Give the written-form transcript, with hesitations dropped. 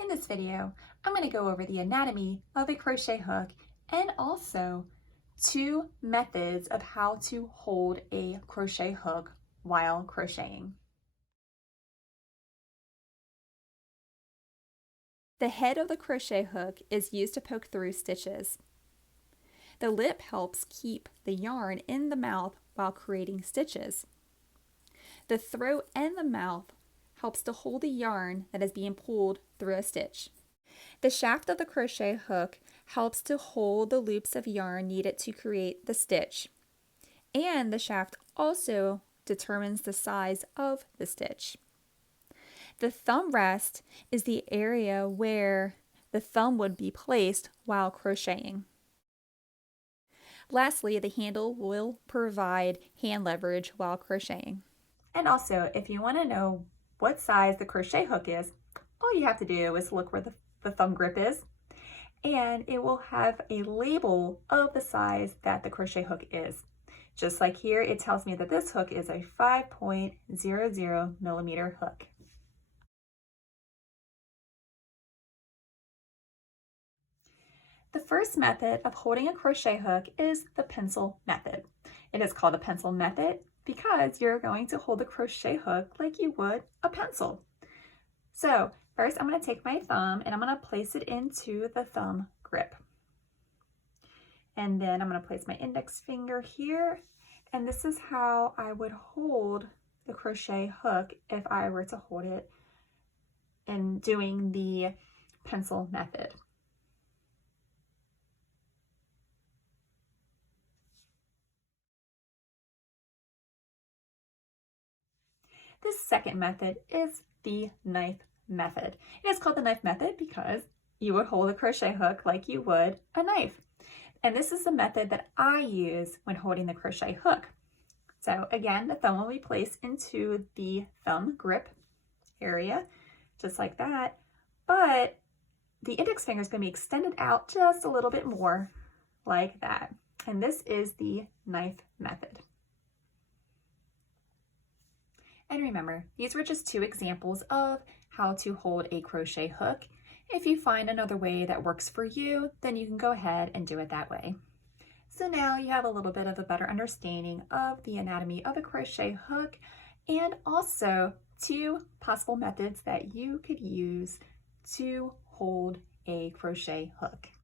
In this video, I'm going to go over the anatomy of a crochet hook and also two methods of how to hold a crochet hook while crocheting. The head of the crochet hook is used to poke through stitches. The lip helps keep the yarn in the mouth while creating stitches. The throat and the mouth helps to hold the yarn that is being pulled through a stitch. The shaft of the crochet hook helps to hold the loops of yarn needed to create the stitch. And the shaft also determines the size of the stitch. The thumb rest is the area where the thumb would be placed while crocheting. Lastly, the handle will provide hand leverage while crocheting. And also, if you want to know what size the crochet hook is, all you have to do is look where the thumb grip is, and it will have a label of the size that the crochet hook is. Just like here, it tells me that this hook is a 5.00 millimeter hook. The first method of holding a crochet hook is the pencil method. It is called the pencil method because you're going to hold the crochet hook like you would a pencil. So first I'm going to take my thumb and I'm going to place it into the thumb grip. And then I'm going to place my index finger here. And this is how I would hold the crochet hook if I were to hold it in doing the pencil method. This second method is the knife method. It is called the knife method because you would hold a crochet hook like you would a knife. And this is the method that I use when holding the crochet hook. So again, the thumb will be placed into the thumb grip area, just like that. But the index finger is going to be extended out just a little bit more, like that. And this is the knife method. And remember, these were just two examples of how to hold a crochet hook. If you find another way that works for you, then you can go ahead and do it that way. So now you have a little bit of a better understanding of the anatomy of a crochet hook and also two possible methods that you could use to hold a crochet hook.